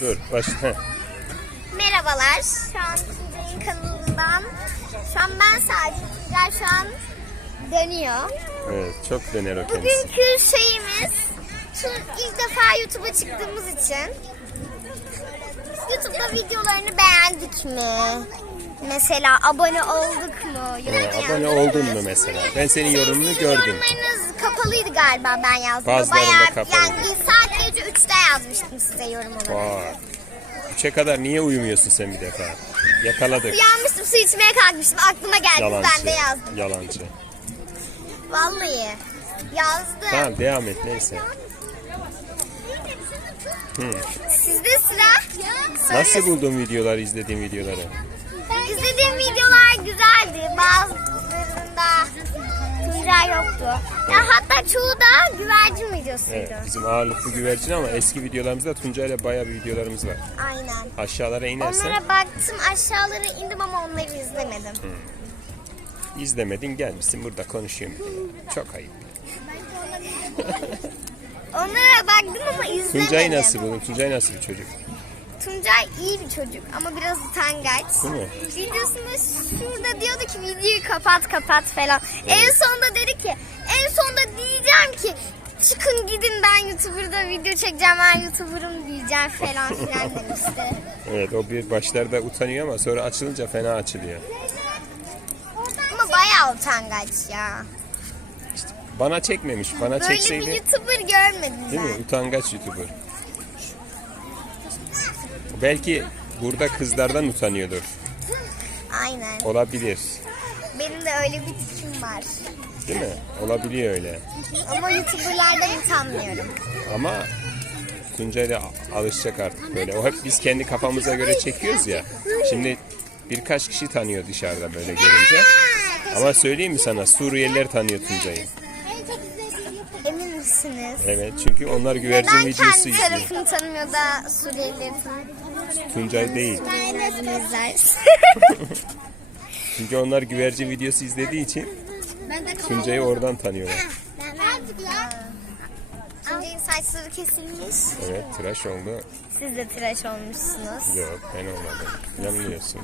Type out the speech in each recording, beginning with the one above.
Dur baş. heh. Merhabalar. Şu an Tuncay'ın kanalından. Şu an ben sadece Tuncay şu an dönüyor. Evet çok döner o kendisi. Bugünkü şeyimiz şu ilk defa YouTube'a çıktığımız için YouTube'da videolarını beğendik mi? Mesela abone olduk mu? Ee, Yorum abone yazdık oldun mu mesela? Ben senin yorumunu Sizin gördüm. yorumlarınız kapalıydı galiba ben yazdım. Bazılarında Bayağı kapalı. yani saat gece 3'te yazmıştım size yorum olarak. Vay. Üçe kadar niye uyumuyorsun sen bir defa? Yakaladık. Uyanmıştım su içmeye kalkmıştım aklıma geldi Yalancı. ben de yazdım. Yalancı. Vallahi yazdım. Tamam devam et neyse. Sizde sıra. Nasıl buldun videoları, izlediğin videoları? İzlediğim videolar güzeldi. Bazılarında Tuncay yoktu. Ya hatta çoğu da güvercin videosuydu. Evet, bizim ağırlıklı güvercin ama eski videolarımızda Tuncay ile bayağı bir videolarımız var. Aynen. Aşağılara inersen Onlara baktım aşağılara indim ama onları izlemedim. izlemedin gelmişsin burada konuşuyorum. Çok ayıp. Onlara baktım ama izlemedim. Tuncay nasıl buldun? Tuncay nasıl bir çocuk? Tuncay iyi bir çocuk ama biraz utangaç. Değil mi? Videosunda şurada diyordu ki videoyu kapat kapat falan. En sonunda dedi ki en sonunda diyeceğim ki çıkın gidin ben YouTuber'da video çekeceğim ben YouTuber'ım diyeceğim falan filan demişti. Evet o bir başlarda utanıyor ama sonra açılınca fena açılıyor. Ama bayağı utangaç ya. Bana çekmemiş. Bana Böyle bir çekseydi YouTuber görmedim değil mi? Utangaç YouTuber. Belki burada kızlardan utanıyordur. Aynen. Olabilir. Benim de öyle bir tikim var. Değil mi? Olabiliyor öyle. Ama YouTuber'lardan utanmıyorum. Ama Tuncay da alışacak artık böyle. O hep biz kendi kafamıza göre çekiyoruz ya. Şimdi birkaç kişi tanıyor dışarıda böyle görünce. Ama söyleyeyim mi sana Suriyeliler tanıyor Tuncay'ı. Misiniz? Evet çünkü onlar güvercin Neden videosu kendi izliyor. tarafını tanımıyor da tanımıyor? Tuncay değil. Çünkü onlar güvercin videosu izlediği için Tuncay'ı oradan tanıyorlar. Tuncay'ın saçları kesilmiş. Evet tıraş oldu. Siz de tıraş olmuşsunuz. Yok ben olmadım. Yanılıyorsun.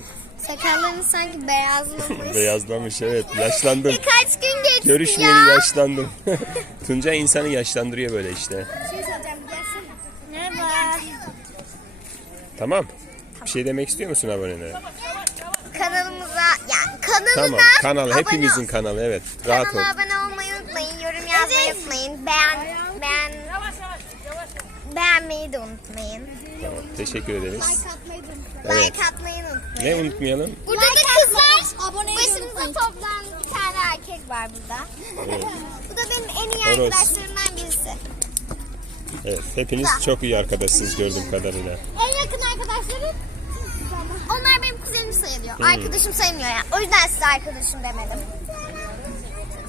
Sakallarınız sanki beyazlamış. Beyazlamış evet yaşlandım. Kaç gün geçti Görüşmeyeli ya? yaşlandım. Tuncay insanı yaşlandırıyor böyle işte. Merhaba. Tamam. Bir şey demek istiyor musun abonelere? Kanalımıza, yani kanalına Tamam. Kanal abone hepimizin kanalı evet. Rahat ol. Kanala abone olmayı unutmayın, yorum yazmayı unutmayın, beğen, beğen, beğenmeyi de unutmayın. Tamam. Teşekkür ederiz. Evet. Like atmayı unutmayın. Ne unutmayalım? Burada da kızlar, başımıza toplanan bir tane erkek var burada. Bu da benim en iyi Horoz. arkadaşlarımdan birisi. Evet. Hepiniz çok iyi arkadaşsınız gördüğüm kadarıyla. En yakın arkadaşlarım onlar benim kuzenim sayılıyor. Hmm. Arkadaşım sayılmıyor yani. O yüzden size arkadaşım demedim.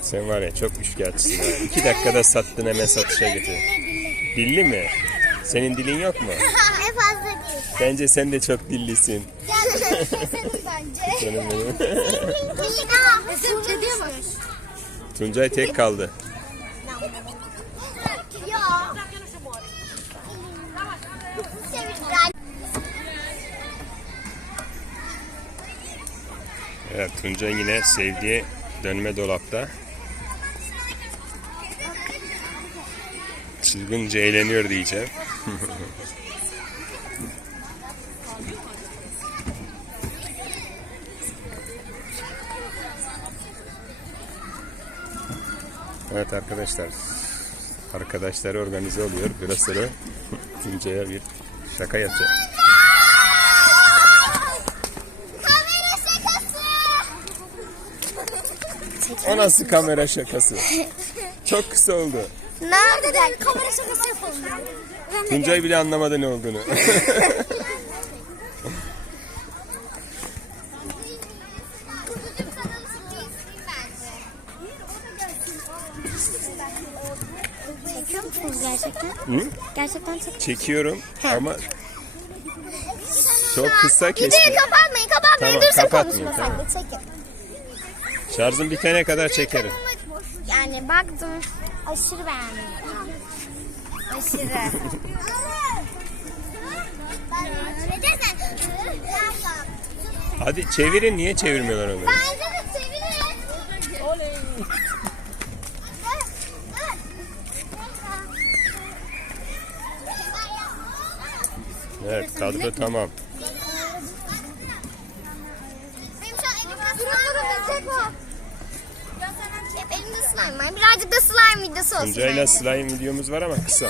Sen var ya çok üçkağıtçısın. İki dakikada sattın hemen satışa getir. Dilli mi? Senin dilin yok mu? en fazla değil. Bence sen de çok dillisin. Yani bence. Canım benim. Türkçe diyor mu? Tuncay tek kaldı. Evet Tuncay yine sevdiği dönme dolapta. Çılgınca eğleniyor diyeceğim. evet arkadaşlar. Arkadaşlar organize oluyor. Biraz sonra Tuncay'a bir şaka yapacak. O nasıl kamera şakası? Çok kısa oldu. Nerede kamera şakası yapalım. Tuncay bile anlamadı ne olduğunu. Çekiyor musunuz gerçekten? Hı? Gerçekten çekiyor Çekiyorum ama çok kısa Videoyu kesti. kapatmayın kapatmayın. Tamam, Dursun kapatmayın, konuşma tamam. sen de çekin. Şarjım bitene kadar çekerim. Yani baktım Aşırı beğendim. Aşırı. Hadi çevirin niye çevirmiyorlar onu? Bence de çevirin. Evet kadro tamam. Benim şu an ekipte durun tek var slime var. Birazcık da slime videosu olsun Tuncay'la slime videomuz var ama kısa.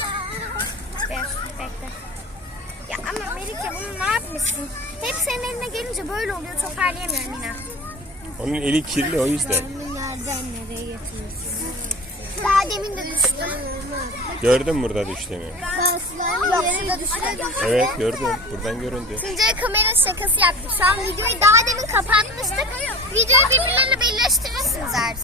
Bekle, bekle. Ya ama Melike bunu ne yapmışsın? Hep senin eline gelince böyle oluyor. Toparlayamıyorum yine. Onun eli kirli o yüzden. Nereden nereye getiriyorsun? Daha demin de düştüm. Gördün mü burada düştüğünü? Ben düştüm. Evet gördüm. Buradan göründü. Tuncay kamera şakası yaptık. Şu an videoyu daha demin kapatmıştık. Videoyu birbirlerine birleştirirsiniz artık.